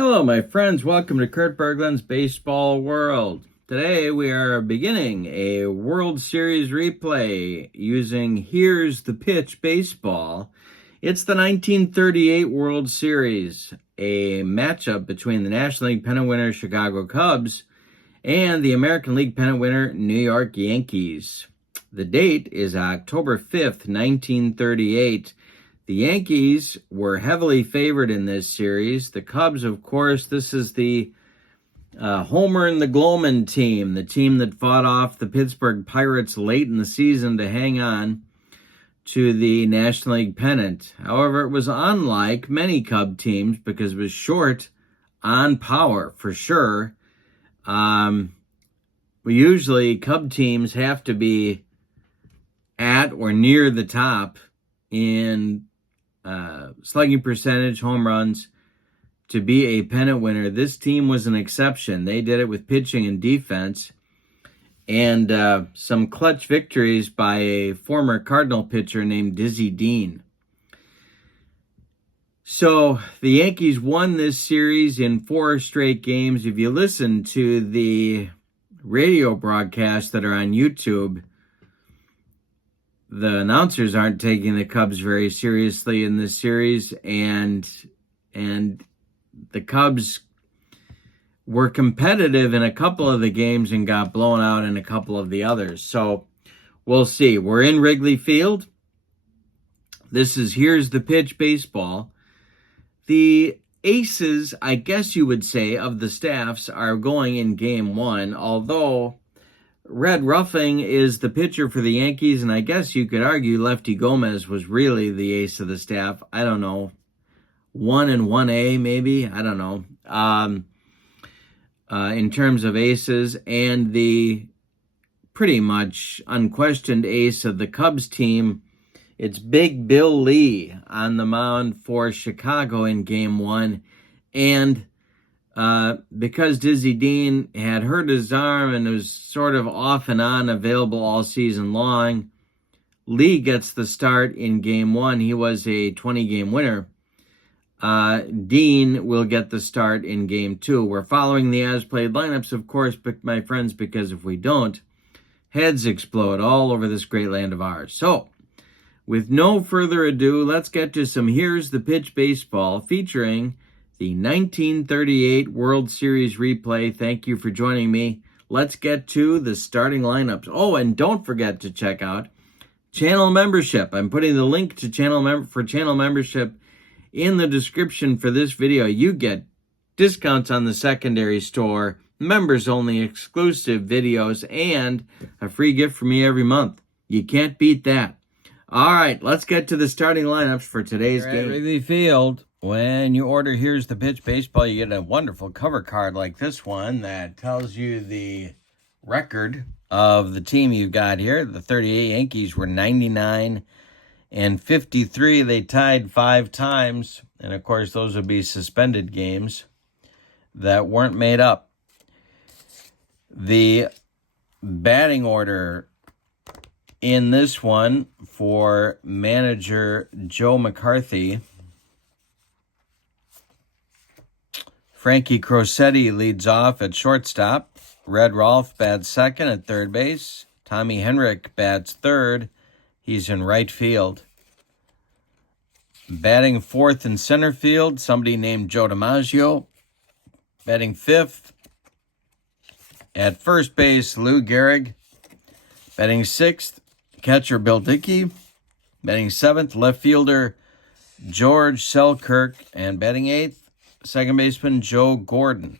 Hello, my friends. Welcome to Kurt Bergland's Baseball World. Today we are beginning a World Series replay using Here's the Pitch Baseball. It's the 1938 World Series, a matchup between the National League pennant winner Chicago Cubs and the American League pennant winner New York Yankees. The date is October 5th, 1938. The Yankees were heavily favored in this series. The Cubs, of course, this is the Homer and the Gloman team, the team that fought off the Pittsburgh Pirates late in the season to hang on to the National League pennant. However, it was unlike many Cub teams because it was short on power, for sure. Usually Cub teams have to be at or near the top in slugging percentage, home runs, to be a pennant winner. This team was an exception. They did it with pitching and defense, and some clutch victories by a former Cardinal pitcher named Dizzy Dean. So the Yankees won this series in 4 straight games. If you listen to the radio broadcasts that are on YouTube, the announcers aren't taking the Cubs very seriously in this series, and the Cubs were competitive in a couple of the games and got blown out in a couple of the others. So we'll see. We're in Wrigley Field. This is Here's the Pitch Baseball. The aces, I guess you would say, of the staffs are going in Game 1, although Red Ruffing is the pitcher for the Yankees, and I guess you could argue Lefty Gomez was really the ace of the staff. I don't know. 1 and 1A, maybe? I don't know. In terms of aces, and the pretty much unquestioned ace of the Cubs team, it's Big Bill Lee on the mound for Chicago in Game 1. And because Dizzy Dean had hurt his arm and was sort of off and on available all season long, Lee gets the start in Game 1. He was a 20-game winner. Dean will get the start in Game 2. We're following the as-played lineups, of course, but my friends, because if we don't, heads explode all over this great land of ours. So, with no further ado, let's get to some Here's the Pitch Baseball featuring the 1938 World Series replay. Thank you for joining me. Let's get to the starting lineups. Oh, and don't forget to check out channel membership. I'm putting the link to channel membership in the description for this video. You get discounts on the secondary store, members-only exclusive videos, and a free gift from me every month. You can't beat that. All right, let's get to the starting lineups for today's game. At Wrigley Field, when you order Here's the Pitch Baseball, you get a wonderful cover card like this one that tells you the record of the team you've got here. The 38 Yankees were 99 and 53. They tied 5 times, and of course those would be suspended games that weren't made up. The batting order in this one for manager Joe McCarthy: Frankie Crosetti leads off at shortstop. Red Rolfe bats second at third base. Tommy Henrich bats third. He's in right field. Batting fourth in center field, somebody named Joe DiMaggio. Batting fifth at first base, Lou Gehrig. Batting sixth, catcher Bill Dickey. Batting seventh, left fielder George Selkirk. And batting eighth, second baseman Joe Gordon.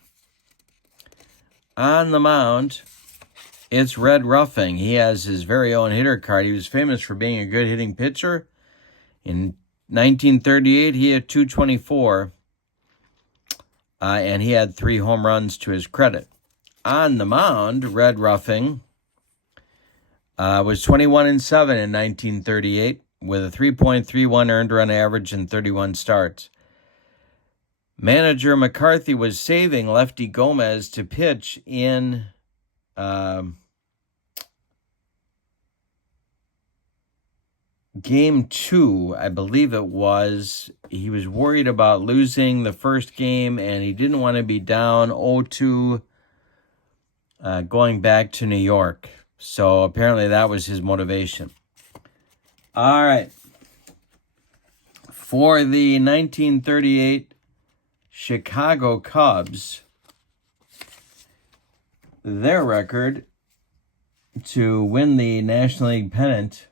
On the mound, it's Red Ruffing. He has his very own hitter card. He was famous for being a good hitting pitcher. In 1938, he had 224, and he had 3 home runs to his credit. On the mound, Red Ruffing was 21-7 in 1938 with a 3.31 earned run average and 31 starts. Manager McCarthy was saving Lefty Gomez to pitch in Game 2, I believe it was, he was worried about losing the first game, and he didn't want to be down 0-2 going back to New York. So apparently that was his motivation. All right. For the 1938 Chicago Cubs, their record to win the National League pennant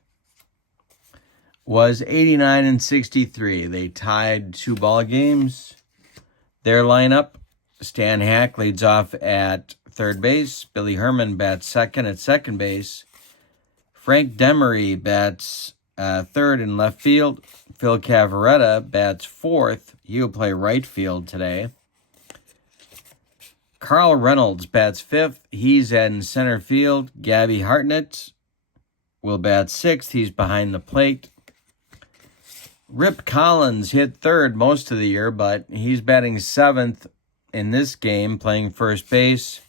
was 89-63. They tied 2 ball games. Their lineup, Stan Hack leads off at third base. Billy Herman bats second at second base. Frank Demery bats third in left field. Phil Cavaretta bats fourth. He will play right field today. Carl Reynolds bats fifth. He's in center field. Gabby Hartnett will bat sixth. He's behind the plate. Rip Collins hit third most of the year, but he's batting seventh in this game, playing first base.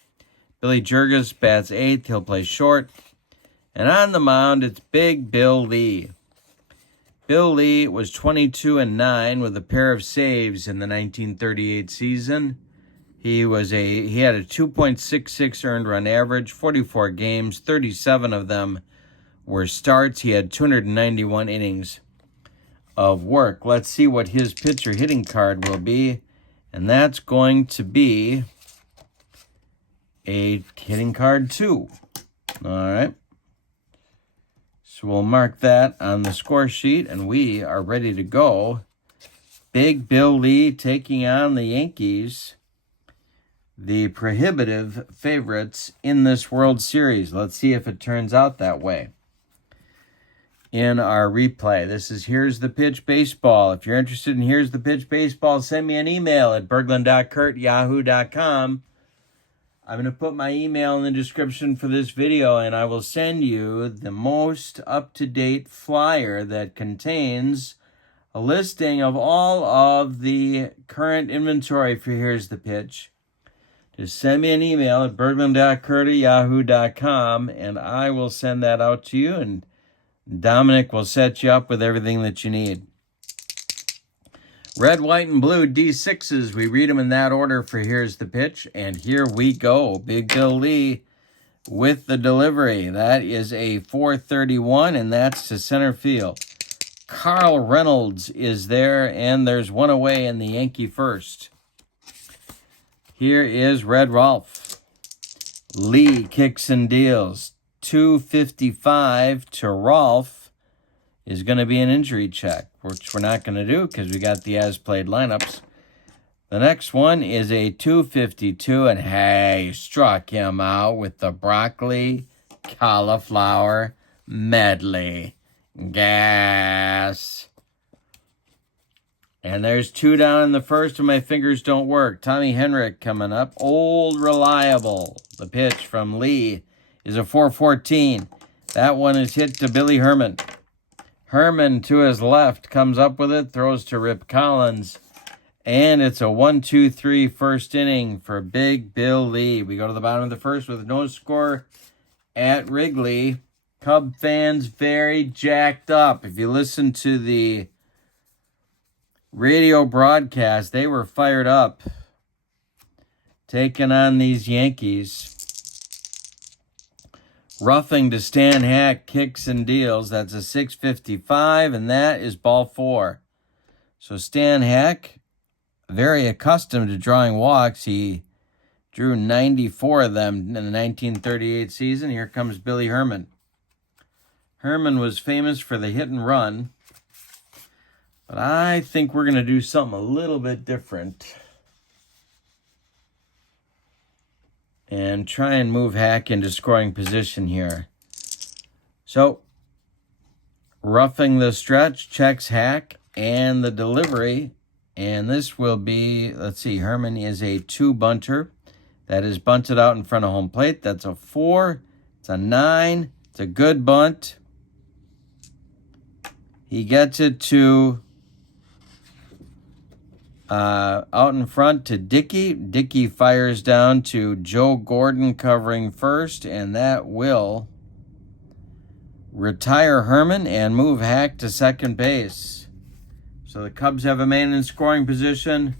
Billy Jurgis bats eighth. He'll play short. And on the mound, it's Big Bill Lee. Bill Lee was 22-9 with a pair of saves in the 1938 season. He had a 2.66 earned run average, 44 games, 37 of them were starts. He had 291 innings of work. Let's see what his pitcher hitting card will be, and that's going to be a hitting card 2. All right. So we'll mark that on the score sheet, and we are ready to go. Big Bill Lee taking on the Yankees, the prohibitive favorites in this World Series. Let's see if it turns out that way. In our replay, this is Here's the Pitch Baseball. If you're interested in Here's the Pitch Baseball, send me an email at Bergland.kurt, yahoo.com. I'm going to put my email in the description for this video, and I will send you the most up-to-date flyer that contains a listing of all of the current inventory for Here's the Pitch. Just send me an email at Bergland.kurt, yahoo.com, and I will send that out to you, and Dominic will set you up with everything that you need. Red, white, and blue D6s. We read them in that order for Here's the Pitch. And here we go. Big Bill Lee with the delivery. That is a 431, and that's to center field. Carl Reynolds is there, and there's one away in the Yankee first. Here is Red Rolf. Lee kicks and deals. 255 to Rolf is going to be an injury check, which we're not going to do because we got the as-played lineups. The next one is a 252, and hey, struck him out with the broccoli cauliflower medley. Gas. And there's 2 down in the first, and my fingers don't work. Tommy Henrik coming up. Old Reliable. The pitch from Lee is a 414. That one is hit to Billy Herman. Herman to his left comes up with it, throws to Rip Collins, and it's a 1-2-3 first inning for Big Bill Lee. We go to the bottom of the first with no score at Wrigley. Cub fans very jacked up. If you listen to the radio broadcast, they were fired up, taking on these Yankees. Ruffing to Stan Hack, kicks and deals. That's a 655, and that is ball 4. So Stan Hack, very accustomed to drawing walks. He drew 94 of them in the 1938 season. Here comes Billy Herman. Herman was famous for the hit and run, but I think we're going to do something a little bit different and try and move Hack into scoring position here. So, roughing the stretch, checks Hack, and the delivery. And this will be, let's see, Herman is a 2-bunter. That is bunted out in front of home plate. That's a 4. It's a 9. It's a good bunt. He gets it to out in front to Dickey. Dickey fires down to Joe Gordon covering first, and that will retire Herman and move Hack to second base. So the Cubs have a man in scoring position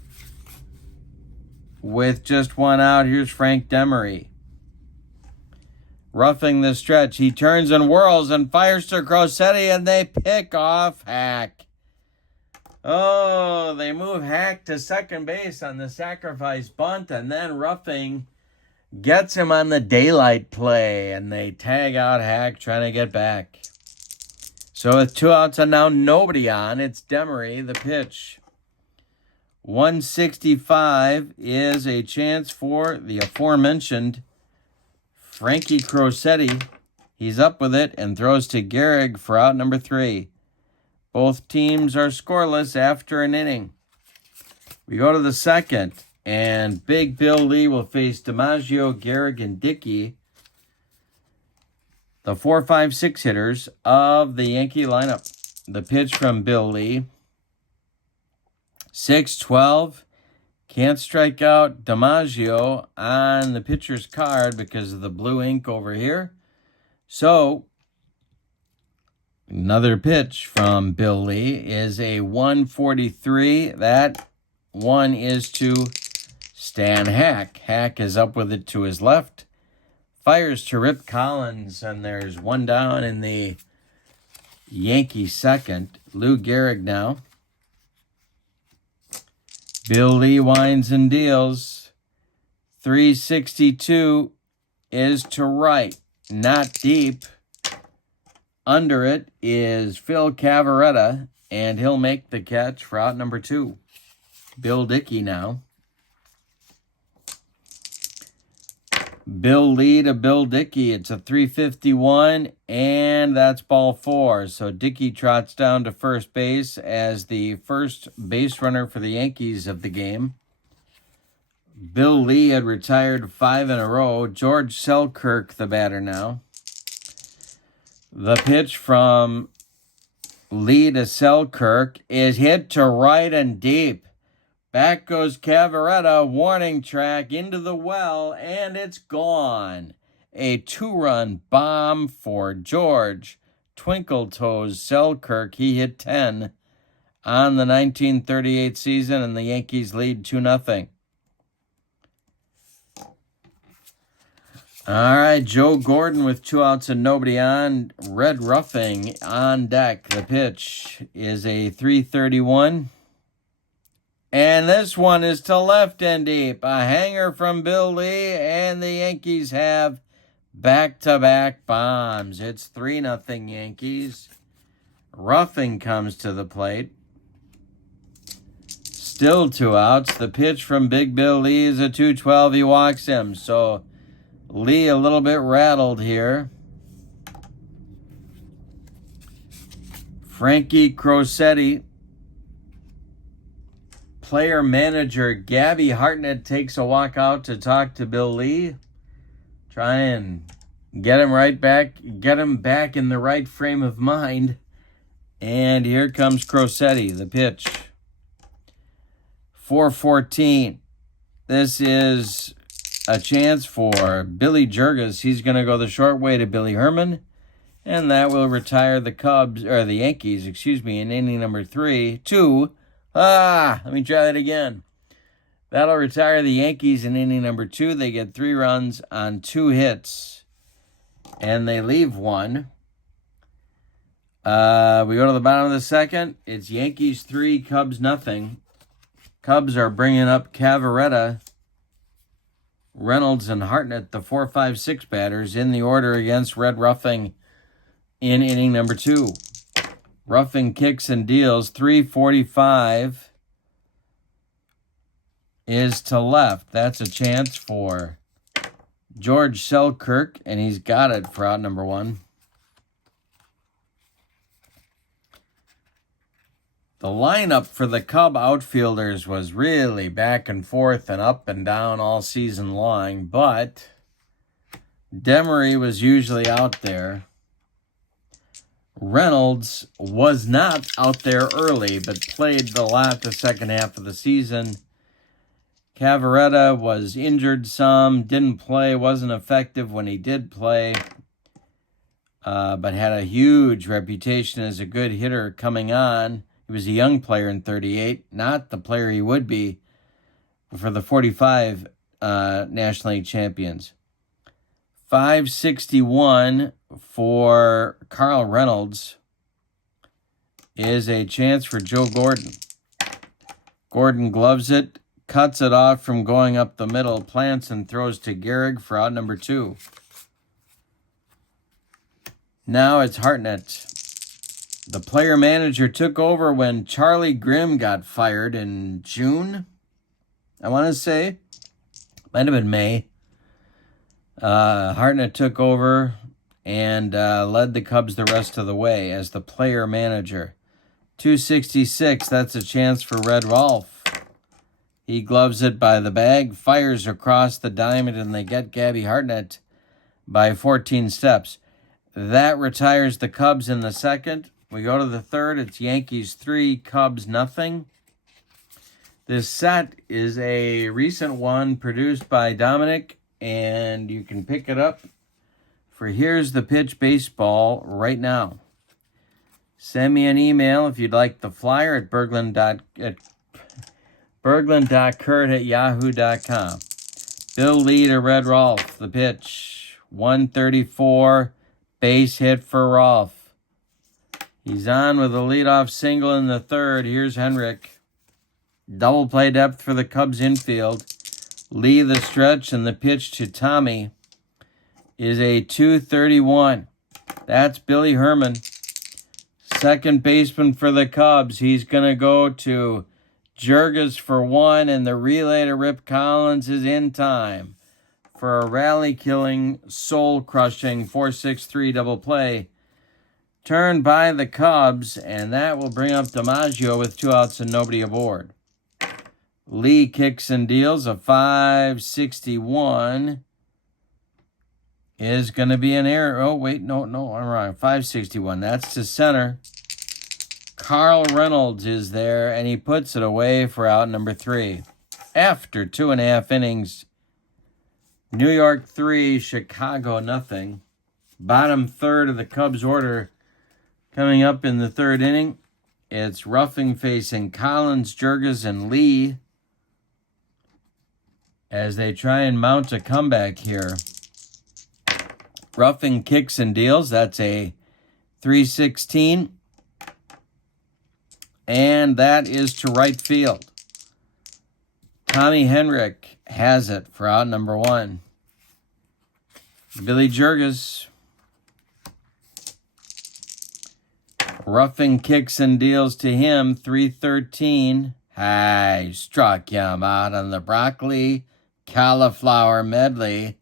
with just one out. Here's Frank Demery. Roughing the stretch. He turns and whirls and fires to Crosetti, and they pick off Hack. Oh, they move Hack to second base on the sacrifice bunt, and then Ruffing gets him on the daylight play, and they tag out Hack trying to get back. So with 2 outs and now nobody on, it's Demery, the pitch. 165 is a chance for the aforementioned Frankie Crosetti. He's up with it and throws to Gehrig for out number 3. Both teams are scoreless after an inning. We go to the second, and Big Bill Lee will face DiMaggio, Gehrig, and Dickey, the 4, 5, 6 hitters of the Yankee lineup. The pitch from Bill Lee. 6-12. Can't strike out DiMaggio on the pitcher's card because of the blue ink over here. So, another pitch from Bill Lee is a 143. That one is to Stan Hack. Hack is up with it to his left. Fires to Rip Collins, and there's one down in the Yankee second. Lou Gehrig now. Bill Lee winds and deals. 362 is to right. Not deep. Under it is Phil Cavaretta, and he'll make the catch for out number 2. Bill Dickey now. Bill Lee to Bill Dickey. It's a 351, and that's ball 4. So Dickey trots down to first base as the first base runner for the Yankees of the game. Bill Lee had retired 5 in a row. George Selkirk, the batter now. The pitch from Lee to Selkirk is hit to right and deep. Back goes Cavaretta, warning track into the well, and it's gone. A 2-run bomb for George Twinkle Toes Selkirk. He hit 10 on the 1938 season, and the Yankees lead 2-0. All right, Joe Gordon with 2 outs and nobody on. Red Ruffing on deck. The pitch is a 331. And this one is to left and deep. A hanger from Bill Lee, and the Yankees have back-to-back bombs. It's 3-0 Yankees. Ruffing comes to the plate. Still 2 outs. The pitch from Big Bill Lee is a 212. He walks him. So Lee a little bit rattled here. Frankie Crosetti. Player manager Gabby Hartnett takes a walk out to talk to Bill Lee. Try and get him back in the right frame of mind. And here comes Crosetti, the pitch. 4-14. This is a chance for Billy Jurgis. He's going to go the short way to Billy Herman. And that will retire the Yankees, in inning number 3. Let me try that again. That'll retire the Yankees in inning number 2. They get 3 runs on 2 hits. And they leave 1. We go to the bottom of the second. It's Yankees 3, Cubs 0. Cubs are bringing up Cavaretta, Reynolds, and Hartnett, the 4, 5, 6 batters, in the order against Red Ruffing in inning number 2. Ruffing kicks and deals. 345 is to left. That's a chance for George Selkirk, and he's got it for out number 1. The lineup for the Cub outfielders was really back and forth and up and down all season long, but Demery was usually out there. Reynolds was not out there early, but played the second half of the season. Cavaretta was injured some, didn't play, wasn't effective when he did play. but had a huge reputation as a good hitter coming on. He was a young player in 38, not the player he would be for the 45 National League champions. 561 for Carl Reynolds is a chance for Joe Gordon. Gordon gloves it, cuts it off from going up the middle, plants and throws to Gehrig for out number 2. Now it's Hartnett. The player manager took over when Charlie Grimm got fired in June, I want to say. Might have been May. Hartnett took over and led the Cubs the rest of the way as the player manager. 266, that's a chance for Red Rolf. He gloves it by the bag, fires across the diamond, and they get Gabby Hartnett by 14 steps. That retires the Cubs in the second. We go to the third. It's Yankees 3, Cubs nothing. This set is a recent one produced by Dominic, and you can pick it up for Here's the Pitch Baseball right now. Send me an email if you'd like the flyer at Bergland.kurt at yahoo.com. Bill Lee to Red Rolf. The pitch. 134. Base hit for Rolf. He's on with a leadoff single in the third. Here's Henrik. Double play depth for the Cubs infield. Lee the stretch, and the pitch to Tommy is a 231. That's Billy Herman. Second baseman for the Cubs. He's going to go to Jurges for 1, and the relay to Rip Collins is in time for a rally-killing, soul-crushing 4-6-3 double play. Turned by the Cubs, and that will bring up DiMaggio with 2 outs and nobody aboard. Lee kicks and deals. A 561 is going to be an error. Oh, wait, no, I'm wrong. 561. That's to center. Carl Reynolds is there, and he puts it away for out number 3. After 2.5 innings, New York 3, Chicago nothing. Bottom third of the Cubs order coming up in the third inning. It's Ruffing facing Collins, Jurges, and Lee as they try and mount a comeback here. Ruffing kicks and deals. That's a 316. And that is to right field. Tommy Henrik has it for out number 1. Billy Jurges. Ruffing kicks and deals to him, 313. I struck him out on the broccoli cauliflower medley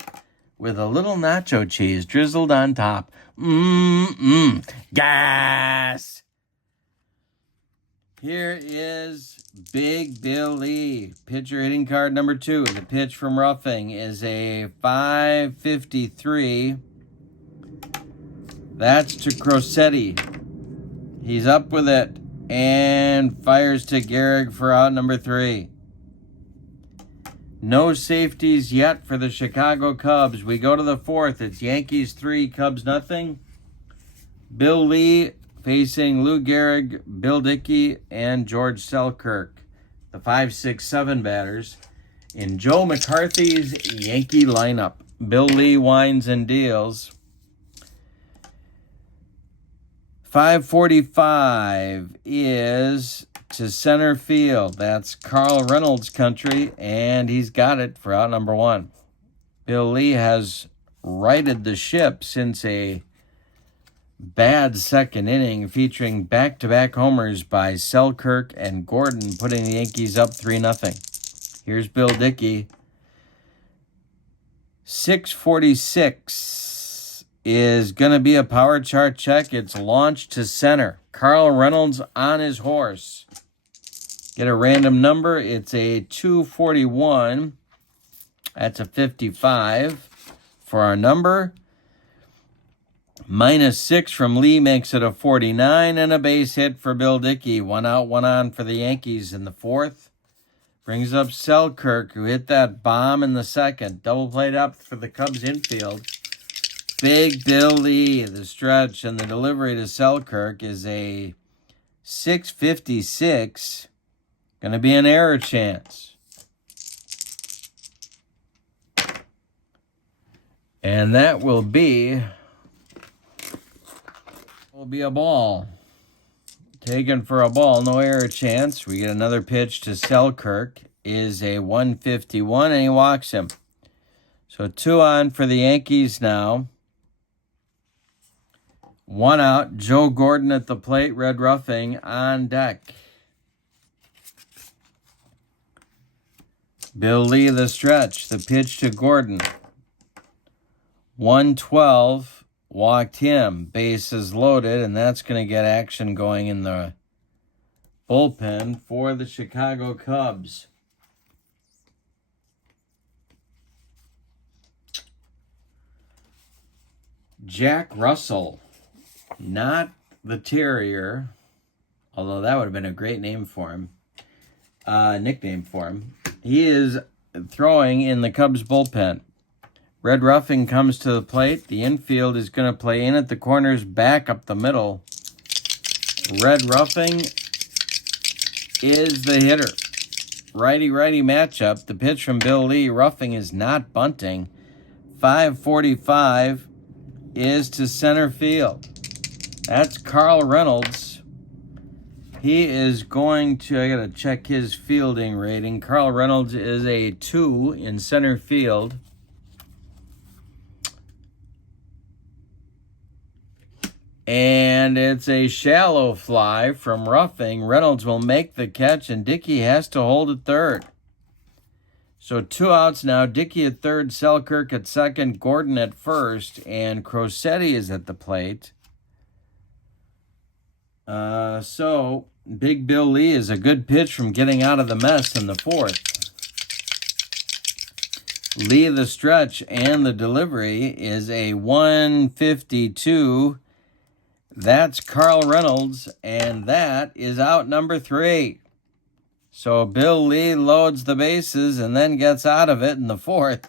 with a little nacho cheese drizzled on top. Gas! Here is Big Bill Lee, pitcher hitting card number 2. The pitch from Ruffing is a 553. That's to Crosetti. He's up with it and fires to Gehrig for out number 3. No safeties yet for the Chicago Cubs. We go to the fourth. It's Yankees 3, Cubs nothing. Bill Lee facing Lou Gehrig, Bill Dickey, and George Selkirk, the 5-6-7 batters in Joe McCarthy's Yankee lineup. Bill Lee winds and deals. 545 is to center field. That's Carl Reynolds' country, and he's got it for out number 1. Bill Lee has righted the ship since a bad second inning featuring back-to-back homers by Selkirk and Gordon, putting the Yankees up 3-0. Here's Bill Dickey. 646 is going to be a power chart check. It's launched to center. Carl Reynolds on his horse. Get a random number. It's a 241. That's a 55 for our number. -6 from Lee makes it a 49, and a base hit for Bill Dickey. 1 out, 1 on for the Yankees in the fourth. Brings up Selkirk, who hit that bomb in the second. Double play depth for the Cubs infield. Big Bill Lee, the stretch, and the delivery to Selkirk is a 656. Going to be an error chance. And that will be a ball. Taken for a ball, no error chance. We get another pitch to Selkirk. Is a 151, and he walks him. So 2 on for the Yankees now. 1 out. Joe Gordon at the plate. Red Ruffing on deck. Bill Lee the stretch. The pitch to Gordon. 112. Walked him. Bases loaded, and that's going to get action going in the bullpen for the Chicago Cubs. Jack Russell, not the Terrier, although that would have been a great name for him, nickname for him. He is throwing in the Cubs bullpen. Red Ruffing comes to the plate. The infield is going to play in at the corners, back up the middle. Red Ruffing is the hitter. Righty-righty matchup. The pitch from Bill Lee. Ruffing is not bunting. 545 is to center field. That's Carl Reynolds. He is going to, I got to check his fielding rating. Carl Reynolds is a 2 in center field. And it's a shallow fly from Ruffing. Reynolds will make the catch, and Dickey has to hold at third. So 2 outs now. Dickey at third, Selkirk at second, Gordon at first, and Crosetti is at the plate. So Big Bill Lee is a good pitch from getting out of the mess in the 4th. Lee the stretch, and the delivery is a 152. That's Carl Reynolds, and that is out number 3. So Bill Lee loads the bases and then gets out of it in the 4th.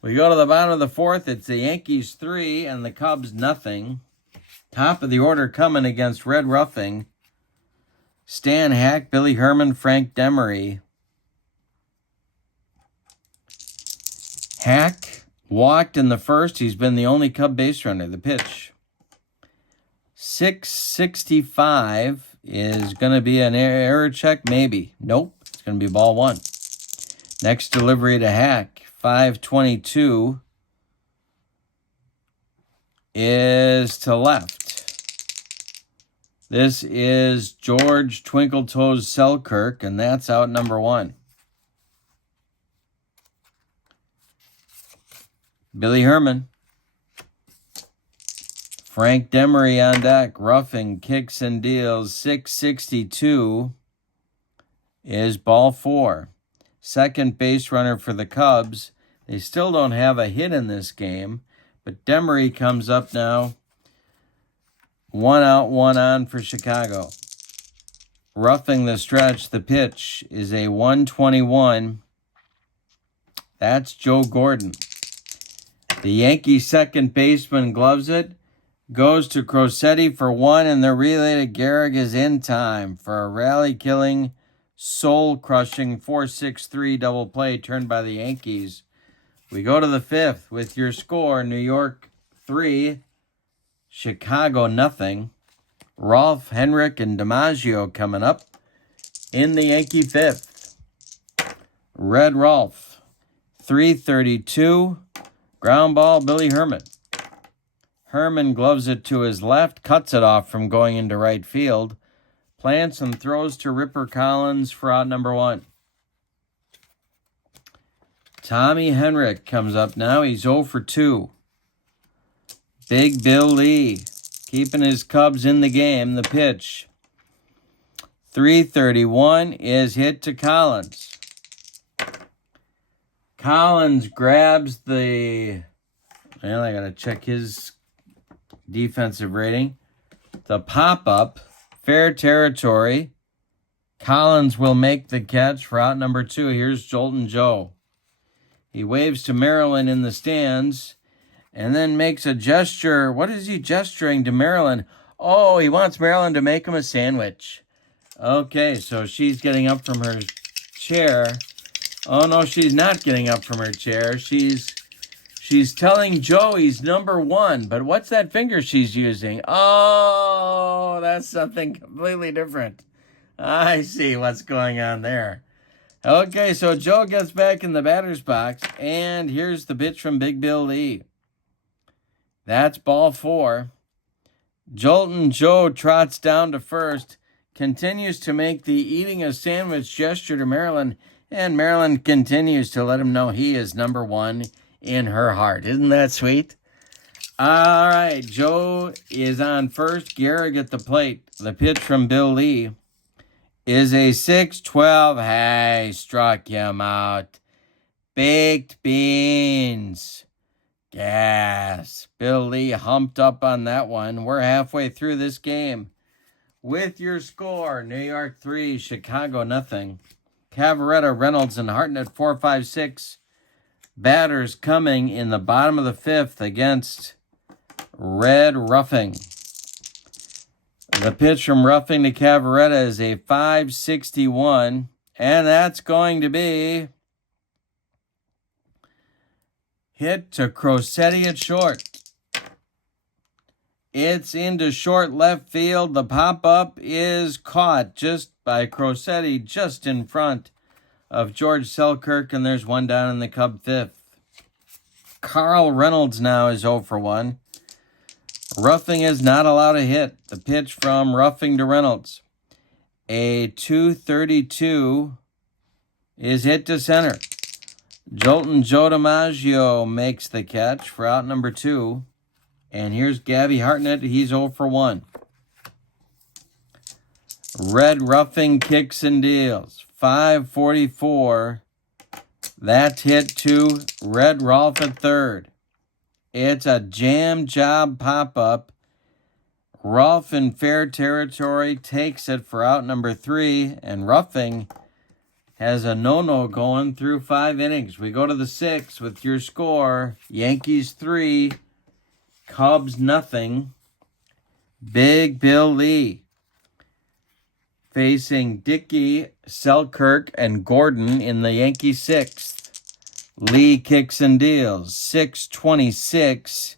We go to the bottom of the 4th. It's the Yankees 3 and the Cubs nothing. Top of the order coming against Red Ruffing. Stan Hack, Billy Herman, Frank Demery. Hack walked in the 1st. He's been the only Cub base runner. The pitch. 665 is going to be an error check, maybe. Nope, it's going to be ball 1. Next delivery to Hack, 522 is to left. This is George Twinkle Toes Selkirk, and that's out number 1. Billy Herman. Frank Demery on deck. Ruffing kicks and deals. 662 is ball 4. Second base runner for the Cubs. They still don't have a hit in this game, but Demery comes up now. 1 out, 1 on for Chicago. Ruffing the stretch. The pitch is a 121. That's Joe Gordon. The Yankee second baseman gloves it. Goes to Crosetti for 1, and the relay to Gehrig is in time for a rally-killing, soul-crushing 4-6-3 double play turned by the Yankees. We go to the 5th with your score, New York 3, Chicago nothing. Rolf, Henrik, and DiMaggio coming up in the Yankee 5th. Red Rolf, 332, ground ball, Billy Herman. Herman gloves it to his left, cuts it off from going into right field. Plants and throws to Ripper Collins for out number 1. Tommy Henrik comes up now. He's 0 for 2. Big Bill Lee keeping his Cubs in the game. The pitch. 331 is hit to Collins. Collins grabs the... Well, I got to check his defensive rating. The pop-up, fair territory. Collins will make the catch for out number 2. Here's Jolton Joe. He waves to Maryland in the stands, and then makes a gesture. What is he gesturing to Marilyn? Oh, he wants Marilyn to make him a sandwich. Okay, so she's getting up from her chair. Oh, no, she's not getting up from her chair. She's telling Joe he's number one, but what's that finger she's using? Oh, that's something completely different. I see what's going on there. Okay, so Joe gets back in the batter's box, and here's the pitch from Big Bill Lee. That's ball 4. Joltin' Joe trots down to first, continues to make the eating a sandwich gesture to Marilyn, and Marilyn continues to let him know he is number one in her heart. Isn't that sweet? All right, Joe is on first. Gehrig at the plate. The pitch from Bill Lee is a 6-12. Hey, struck him out. Baked beans. Gas. Bill Lee humped up on that one. We're halfway through this game. With your score, New York 3, Chicago nothing. Cavaretta, Reynolds, and Hartnett 4-5-6. Batters coming in the bottom of the 5th against Red Ruffing. The pitch from Ruffing to Cavaretta is a 5-61, and that's going to be hit to Crosetti at short. It's into short left field. The pop-up is caught just by Crosetti, just in front of George Selkirk, and there's one down in the Cub 5th. Carl Reynolds now is 0 for 1. Ruffing is not allowed a hit. The pitch from Ruffing to Reynolds. A 232 is hit to center. Joltin' Joe DiMaggio makes the catch for out number 2. And here's Gabby Hartnett. He's 0 for 1. Red Ruffing kicks and deals. 544. That's hit to Red Rolf at third. It's a jam job pop-up. Rolf in fair territory takes it for out number 3. And Ruffing has a no-no going through 5 innings. We go to the 6th with your score. Yankees 3. Cubs nothing. Big Bill Lee facing Dickey, Selkirk, and Gordon in the Yankee 6th. Lee kicks and deals. 6-26.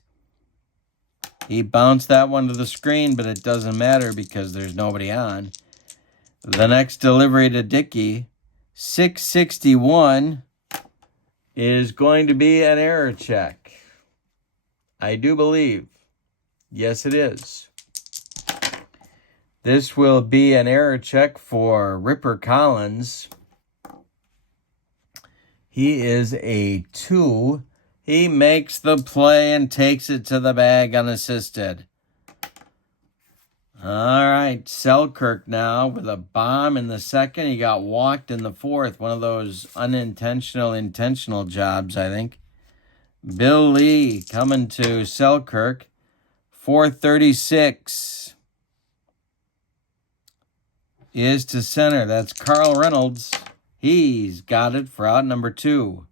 He bounced that one to the screen, but it doesn't matter because there's nobody on. The next delivery to Dickey, 6-61, is going to be an error check. I do believe. Yes, it is. This will be an error check for Ripper Collins. He is a 2. He makes the play and takes it to the bag unassisted. All right, Selkirk now with a bomb in the 2nd. He got walked in the 4th. One of those intentional jobs, I think. Bill Lee coming to Selkirk. 436 is to center. That's Carl Reynolds. He's got it for out number 2.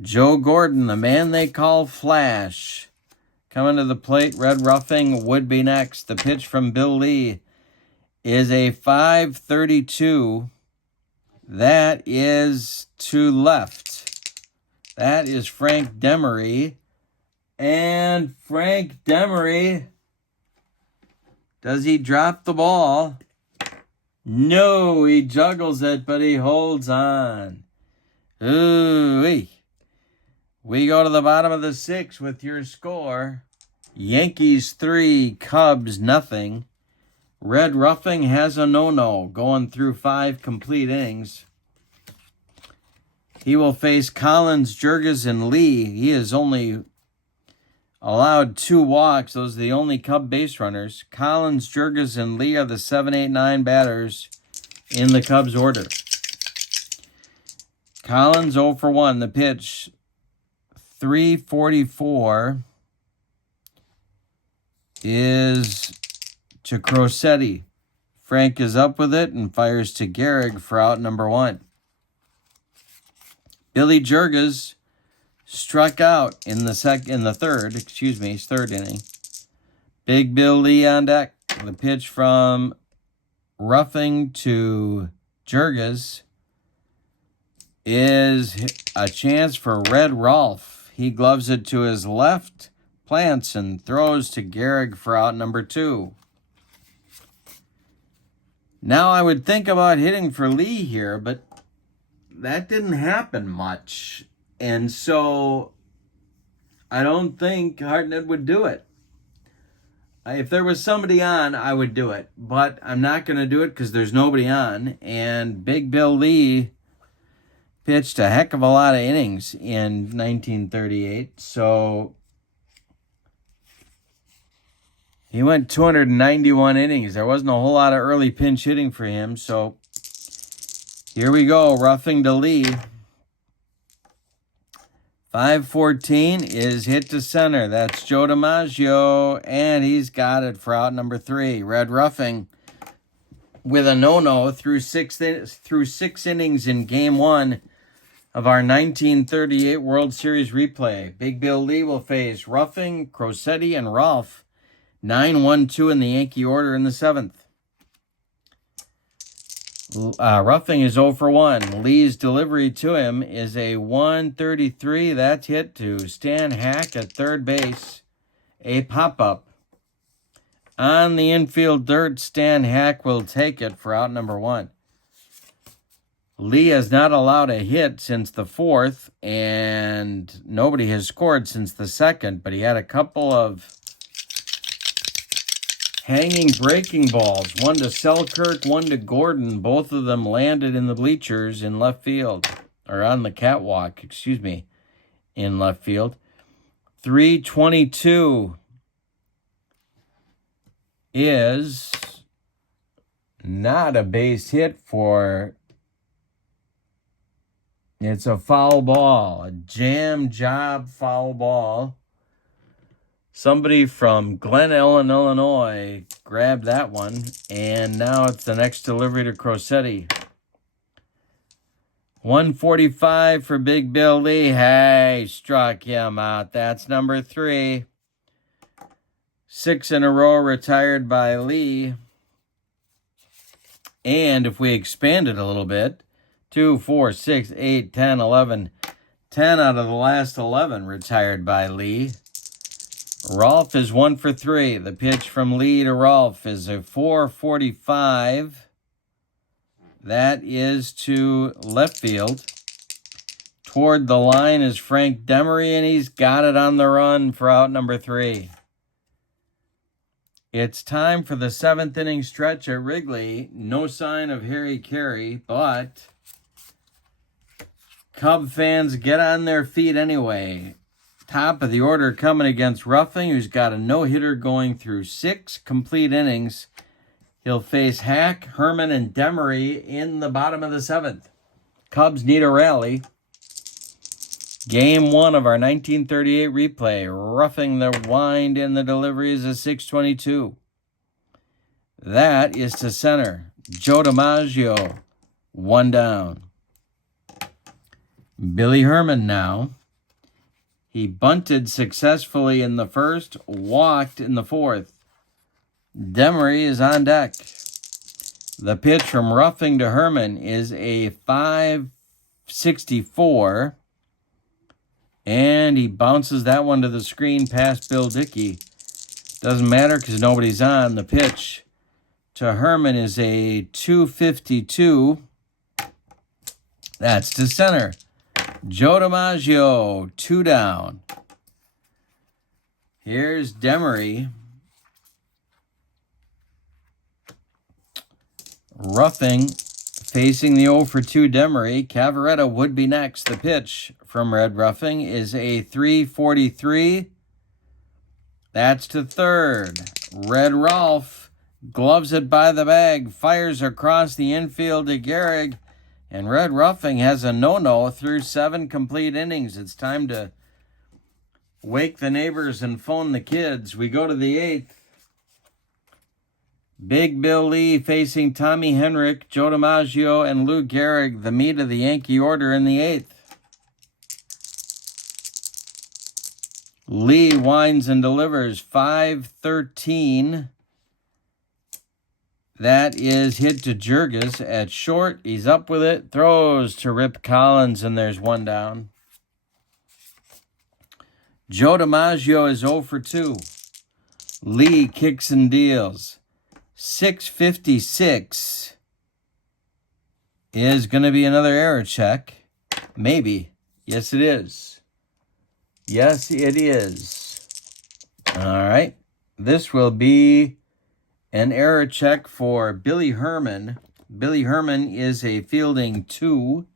Joe Gordon, the man they call Flash, coming to the plate. Red Ruffing would be next. The pitch from Bill Lee is a 532. That is to left. That is Frank Demery. And Frank Demery, does he drop the ball? No, he juggles it, but he holds on. Ooh-wee. We go to the bottom of the 6th with your score. Yankees 3, Cubs nothing. Red Ruffing has a no-no going through 5 complete innings. He will face Collins, Jurges, and Lee. He is only allowed 2 walks. Those are the only Cub base runners. Collins, Jurges, and Lee are the 7, 8, 9 batters in the Cubs order. Collins 0 for 1. The pitch, 344, is to Crosetti. Frank is up with it and fires to Gehrig for out number 1. Billy Jurges struck out in the third inning. Big Bill Lee on deck. The pitch from Ruffing to Jurges is a chance for Red Rolf. He gloves it to his left, plants, and throws to Gehrig for out number 2. Now I would think about hitting for Lee here, but that didn't happen much. And so I don't think Hartnett would do it. If there was somebody on, I would do it. But I'm not going to do it because there's nobody on. And Big Bill Lee pitched a heck of a lot of innings in 1938. So he went 291 innings. There wasn't a whole lot of early pinch hitting for him. So here we go, Ruffing to Lee. 5-14 is hit to center. That's Joe DiMaggio, and he's got it for out number 3. Red Ruffing with a no-no through six innings in Game 1 of our 1938 World Series replay. Big Bill Lee will face Ruffing, Crosetti, and Rolf. 9-1-2 in the Yankee order in the 7th. Ruffing is 0 for 1. Lee's delivery to him is a 133. That's hit to Stan Hack at third base. A pop-up. On the infield dirt, Stan Hack will take it for out number 1. Lee has not allowed a hit since the 4th, and nobody has scored since the 2nd, but he had a couple of hanging breaking balls, one to Selkirk, one to Gordon. Both of them landed in the bleachers in left field, or on the catwalk, in left field. 322 is not a base hit for... It's a foul ball, a jam job foul ball. Somebody from Glen Ellen, Illinois grabbed that one, and now it's the next delivery to Crosetti. 145 for Big Bill Lee. Hey, struck him out. That's number 3. 6 in a row retired by Lee. And if we expand it a little bit, 2, 4, 6, 8, 10, 11. 10 out of the last 11 retired by Lee. Rolf is 1 for 3. The pitch from Lee to Rolf is a 445. That is to left field. Toward the line is Frank Demery, and he's got it on the run for out number 3. It's time for the 7th inning stretch at Wrigley. No sign of Harry Carey, but Cub fans get on their feet anyway. Top of the order coming against Ruffing, who's got a no-hitter going through 6 complete innings. He'll face Hack, Herman, and Demery in the bottom of the 7th. Cubs need a rally. Game 1 of our 1938 replay. Ruffing the wind and the delivery is a 622. That is to center. Joe DiMaggio, 1 down. Billy Herman now. He bunted successfully in the 1st, walked in the 4th. Demery is on deck. The pitch from Ruffing to Herman is a 564. And he bounces that one to the screen past Bill Dickey. Doesn't matter because nobody's on. The pitch to Herman is a 252. That's to center. Joe DiMaggio, 2 down. Here's Demery. Ruffing facing the 0 for 2 Demery. Cavaretta would be next. The pitch from Red Ruffing is a 343. That's to third. Red Rolf gloves it by the bag, fires across the infield to Gehrig. And Red Ruffing has a no-no through 7 complete innings. It's time to wake the neighbors and phone the kids. We go to the 8th. Big Bill Lee facing Tommy Henrik, Joe DiMaggio, and Lou Gehrig, the meat of the Yankee order in the 8th. Lee winds and delivers 5-13. That is hit to Jurgis at short. He's up with it. Throws to Rip Collins, and there's one down. Joe DiMaggio is 0 for 2. Lee kicks and deals. 6:56 is going to be another error check. Maybe. Yes, it is. Yes, it is. All right. This will be an error check for Billy Herman. Billy Herman is a fielding 2.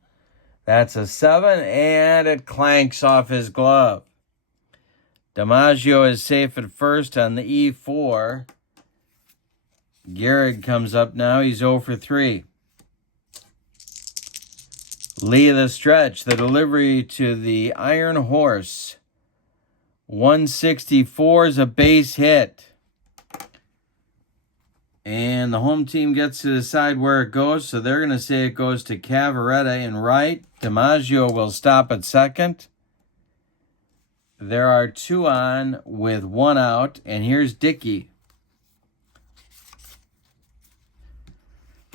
That's a 7, and it clanks off his glove. DiMaggio is safe at first on the E4. Gehrig comes up now. He's 0 for 3. Lee the stretch. The delivery to the Iron Horse. 164 is a base hit. And the home team gets to decide where it goes, so they're going to say it goes to Cavaretta in right. DiMaggio will stop at second. There are 2 on with 1 out, and here's Dickey.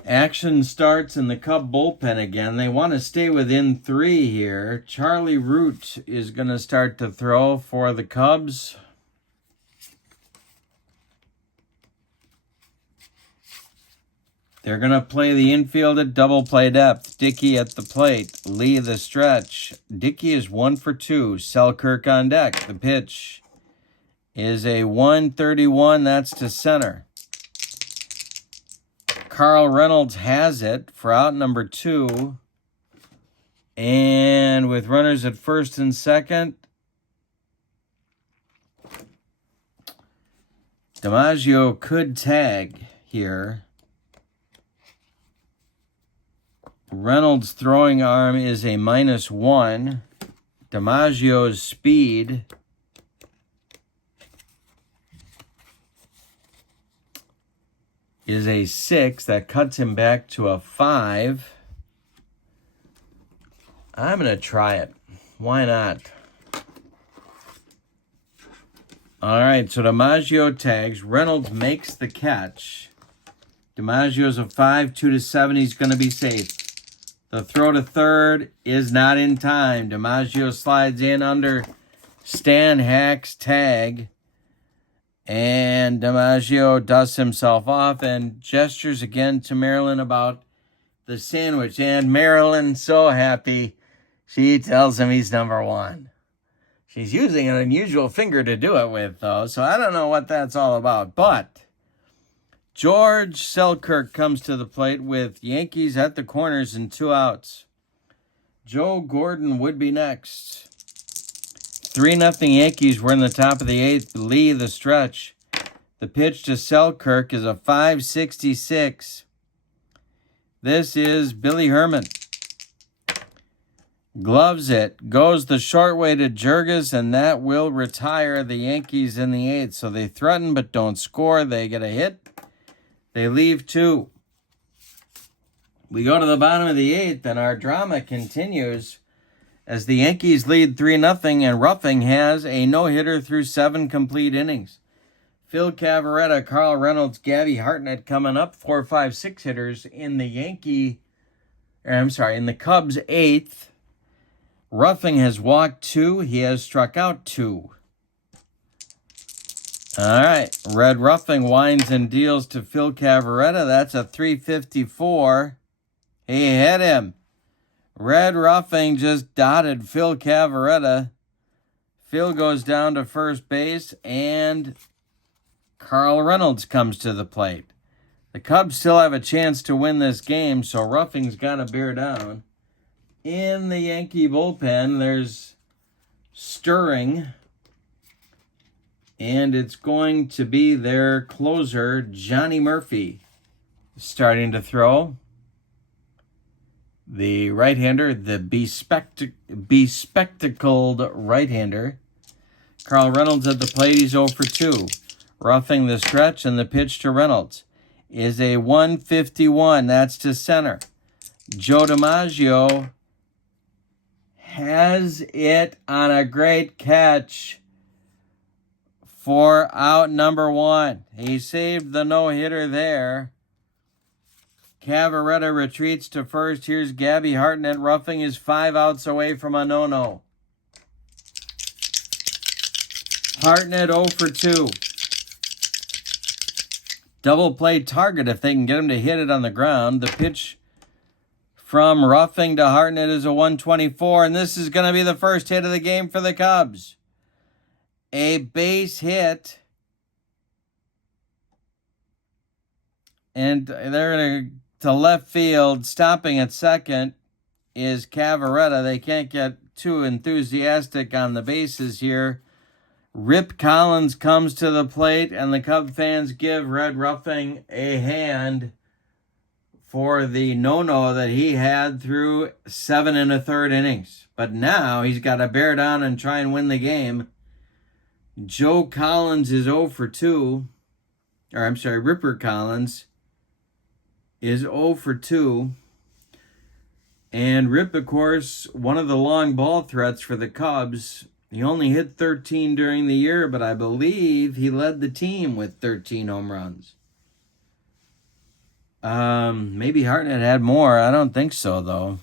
Action starts in the Cub bullpen again. They want to stay within 3 here. Charlie Root is going to start to throw for the Cubs. They're going to play the infield at double play depth. Dickey at the plate. Lee the stretch. Dickey is 1 for 2. Selkirk on deck. The pitch is a 131. That's to center. Carl Reynolds has it for out number 2. And with runners at first and second, DiMaggio could tag here. Reynolds' throwing arm is a -1. DiMaggio's speed is a 6. That cuts him back to a 5. I'm going to try it. Why not? All right, so DiMaggio tags. Reynolds makes the catch. DiMaggio's a 5, 2-7. He's going to be safe. The throw to third is not in time. DiMaggio slides in under Stan Hack's tag. And DiMaggio dusts himself off and gestures again to Marilyn about the sandwich. And Marilyn, so happy, she tells him he's number 1. She's using an unusual finger to do it with, though, so I don't know what that's all about. But George Selkirk comes to the plate with Yankees at the corners and 2 outs. Joe Gordon would be next. 3-0 Yankees. We're in the top of the 8th. Lee the stretch. The pitch to Selkirk is a 5.66. This is Billy Herman. Gloves it. Goes the short way to Jurgis, and that will retire the Yankees in the 8th. So they threaten but don't score. They get a hit. They leave 2. We go to the bottom of the 8th, and our drama continues as the Yankees lead 3-0, and Ruffing has a no-hitter through 7 complete innings. Phil Cavaretta, Carl Reynolds, Gabby Hartnett coming up. 4, 5, 6 hitters in the in the Cubs' 8th. Ruffing has walked 2. He has struck out 2. All right, Red Ruffing winds and deals to Phil Cavaretta. That's a 354. He hit him. Red Ruffing just dotted Phil Cavaretta. Phil goes down to first base, and Carl Reynolds comes to the plate. The Cubs still have a chance to win this game, so Ruffing's got to bear down. In the Yankee bullpen, there's stirring. And it's going to be their closer, Johnny Murphy, starting to throw. The right-hander, the bespectacled right-hander. Carl Reynolds at the plate, he's 0 for 2. Roughing the stretch, and the pitch to Reynolds is a 151. That's to center. Joe DiMaggio has it on a great catch. for out number 1. He saved the no-hitter there. Cavaretta retreats to first. Here's Gabby Hartnett. Ruffing is 5 outs away from a no-no. Hartnett 0 for 2. Double play target if they can get him to hit it on the ground. The pitch from Ruffing to Hartnett is a 124, and this is going to be the first hit of the game for the Cubs. A base hit. And they're going to left field. Stopping at second is Cavaretta. They can't get too enthusiastic on the bases here. Rip Collins comes to the plate, and the Cub fans give Red Ruffing a hand for the no-no that he had through 7 1/3 innings. But now he's got to bear down and try and win the game. Joe Collins is 0 for 2. Ripper Collins is 0 for 2. And Rip, of course, one of the long ball threats for the Cubs. He only hit 13 during the year, but I believe he led the team with 13 home runs. Maybe Hartnett had more. I don't think so, though.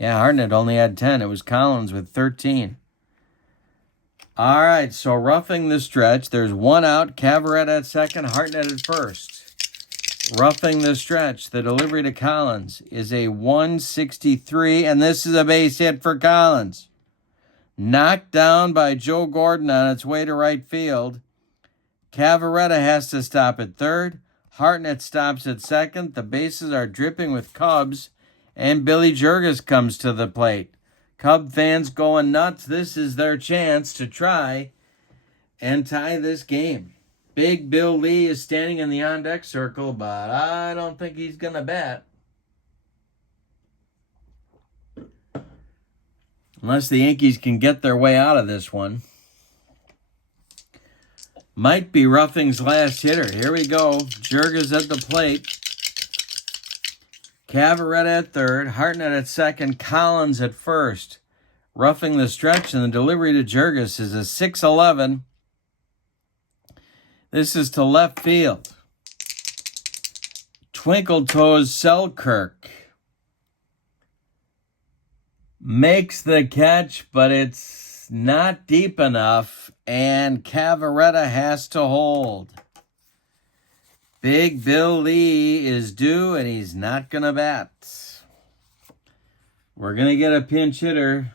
Yeah, Hartnett only had 10. It was Collins with 13. All right, so roughing the stretch. There's 1 out. Cavaretta at second, Hartnett at first. Roughing the stretch. The delivery to Collins is a 163, and this is a base hit for Collins. Knocked down by Joe Gordon on its way to right field. Cavaretta has to stop at third. Hartnett stops at second. The bases are dripping with Cubs, and Billy Jurges comes to the plate. Cub fans going nuts. This is their chance to try and tie this game. Big Bill Lee is standing in the on-deck circle, but I don't think he's going to bat. Unless the Yankees can get their way out of this one. Might be Ruffing's last hitter. Here we go. Jurges at the plate. Cavaretta at third. Hartnett at second. Collins at first. Roughing the stretch, and the delivery to Jurges is a 6-11. This is to left field. Twinkle Toes Selkirk makes the catch, but it's not deep enough, and Cavaretta has to hold. Big Bill Lee is due, and he's not going to bat. We're going to get a pinch hitter.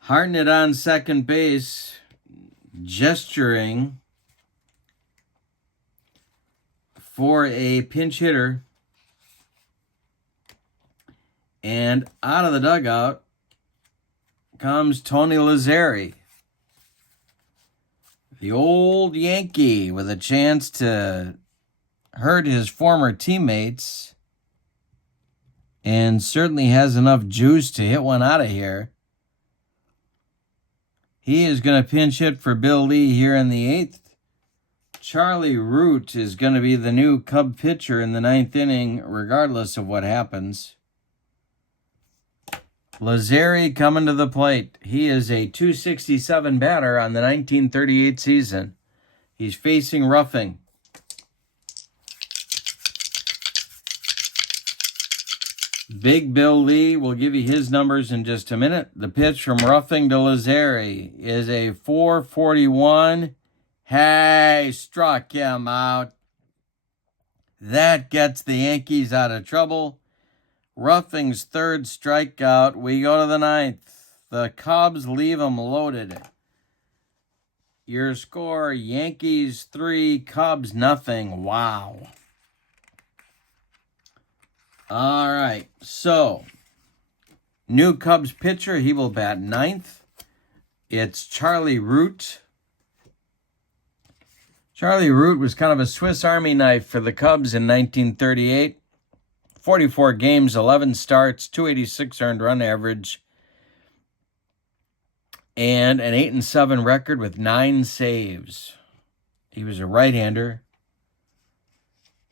Hartnett on second base, gesturing for a pinch hitter. And out of the dugout comes Tony Lazzeri, the old Yankee, with a chance to hurt his former teammates, and certainly has enough juice to hit one out of here. He is going to pinch hit for Bill Lee here in the 8th. Charlie Root is going to be the new Cub pitcher in the 9th inning, regardless of what happens. Lazzeri coming to the plate. He is a .267 batter on the 1938 season. He's facing Ruffing. Big Bill Lee will give you his numbers in just a minute. The pitch from Ruffing to Lazzeri is a 441. Hey, struck him out. That gets the Yankees out of trouble. Ruffing's third strikeout. We go to the 9th. The Cubs leave them loaded. Your score, Yankees 3, Cubs nothing. Wow. All right, so new Cubs pitcher. He will bat 9th. It's Charlie Root. Charlie Root was kind of a Swiss Army knife for the Cubs in 1938. 44 games, 11 starts, 286 earned run average, and an 8-7 record with 9 saves. He was a right-hander.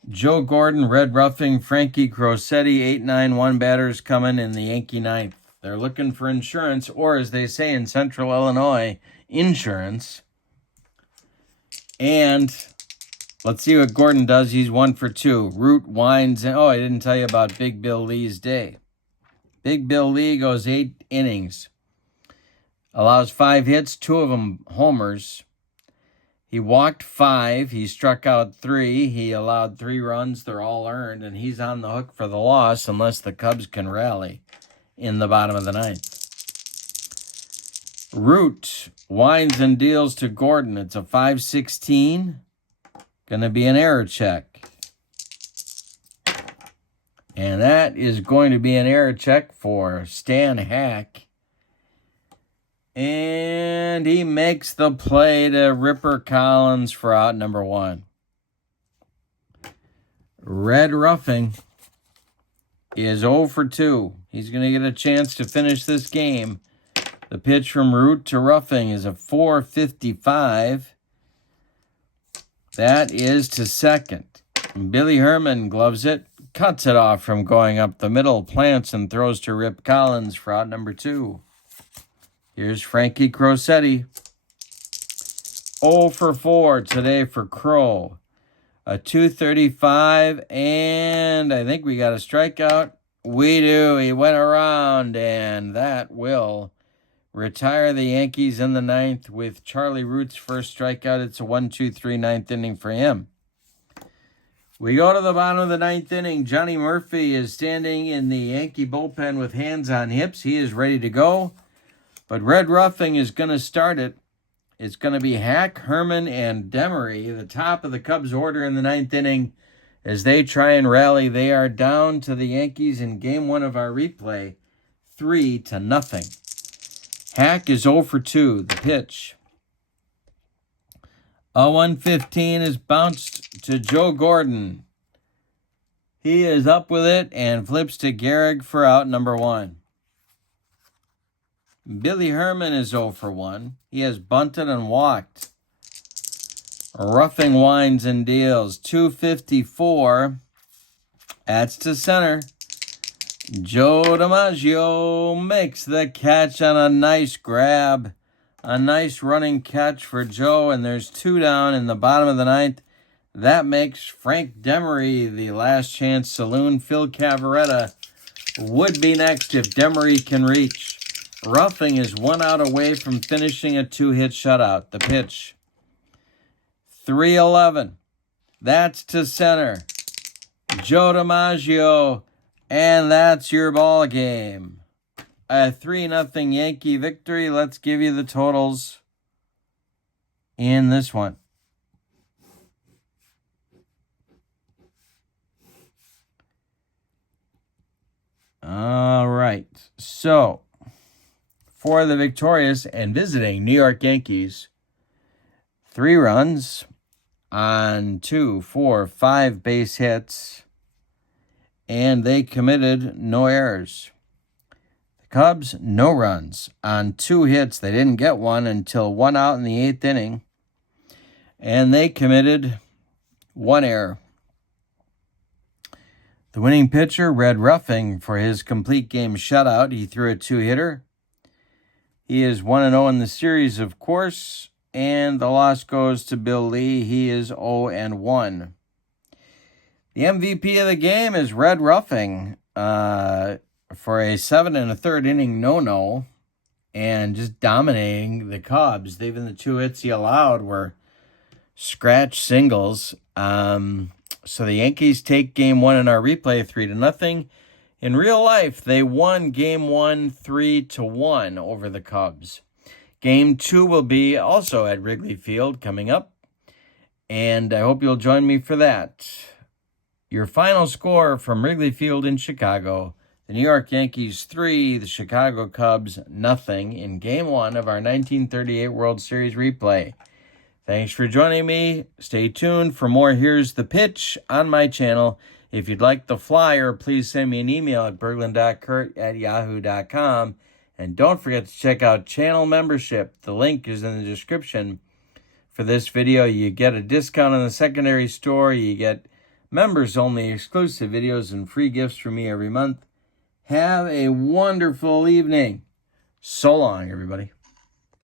Joe Gordon, Red Ruffing, Frankie Crosetti, 8-9-1 batters coming in the Yankee 9th. They're looking for insurance, or as they say in Central Illinois, insurance. And let's see what Gordon does. He's 1 for 2. Root winds. And, I didn't tell you about Big Bill Lee's day. Big Bill Lee goes 8 innings. Allows 5 hits, 2 of them homers. He walked 5. He struck out 3. He allowed 3 runs. They're all earned. And he's on the hook for the loss unless the Cubs can rally in the bottom of the 9th. Root winds and deals to Gordon. It's a 5-16. Going to be an error check. And that is going to be an error check for Stan Hack. And he makes the play to Ripper Collins for out number 1. Red Ruffing is 0 for 2. He's going to get a chance to finish this game. The pitch from Root to Ruffing is a 4.55. That is to second. Billy Herman gloves it, cuts it off from going up the middle, plants and throws to Rip Collins for out number 2. Here's Frankie Crosetti. 0 for 4 today for Crow. A 2.35, and I think we got a strikeout. We do. He went around, and that will retire the Yankees in the 9th with Charlie Root's first strikeout. It's a 1-2-3 9th inning for him. We go to the bottom of the 9th inning. Johnny Murphy is standing in the Yankee bullpen with hands on hips. He is ready to go. But Red Ruffing is going to start it. It's going to be Hack, Herman, and Demery, the top of the Cubs order in the 9th inning, as they try and rally. They are down to the Yankees in Game 1 of our replay, 3-0. Hack is 0 for 2. The pitch. A 115 is bounced to Joe Gordon. He is up with it and flips to Gehrig for out number 1. Billy Herman is 0 for 1. He has bunted and walked. Ruffing winds and deals. 254. That's to center. Joe DiMaggio makes the catch on a nice grab. A nice running catch for Joe, and there's 2 down in the bottom of the 9th. That makes Frank Demery the last chance saloon. Phil Cavaretta would be next if Demery can reach. Ruffing is 1 out away from finishing a 2-hit shutout. The pitch. 3-11. That's to center. Joe DiMaggio. And that's your ball game. A 3-0 Yankee victory. Let's give you the totals in this one. All right. So, for the victorious and visiting New York Yankees, 3 runs on 2, 4, 5 base hits, and they committed no errors. The Cubs, no runs on 2 hits. They didn't get one until 1 out in the 8th inning, and they committed 1 error. The winning pitcher, Red Ruffing, for his complete game shutout, he threw a 2-hitter. He is 1-0 in the series, of course, and the loss goes to Bill Lee. He is 0-1. The MVP of the game is Red Ruffing for a 7 1/3 inning no-no and just dominating the Cubs. Even the 2 hits he allowed were scratch singles. So the Yankees take Game 1 in our replay 3-0. In real life, they won Game 1 3-1 over the Cubs. Game 2 will be also at Wrigley Field coming up, and I hope you'll join me for that. Your final score from Wrigley Field in Chicago: the New York Yankees 3, the Chicago Cubs 0 in Game 1 of our 1938 World Series replay. Thanks for joining me. Stay tuned for more Here's the Pitch on my channel. If you'd like the flyer, please send me an email at Bergland.kurt@yahoo.com. And don't forget to check out channel membership. The link is in the description for this video. You get a discount in the secondary store. You get members-only exclusive videos and free gifts from me every month. Have a wonderful evening. So long, everybody.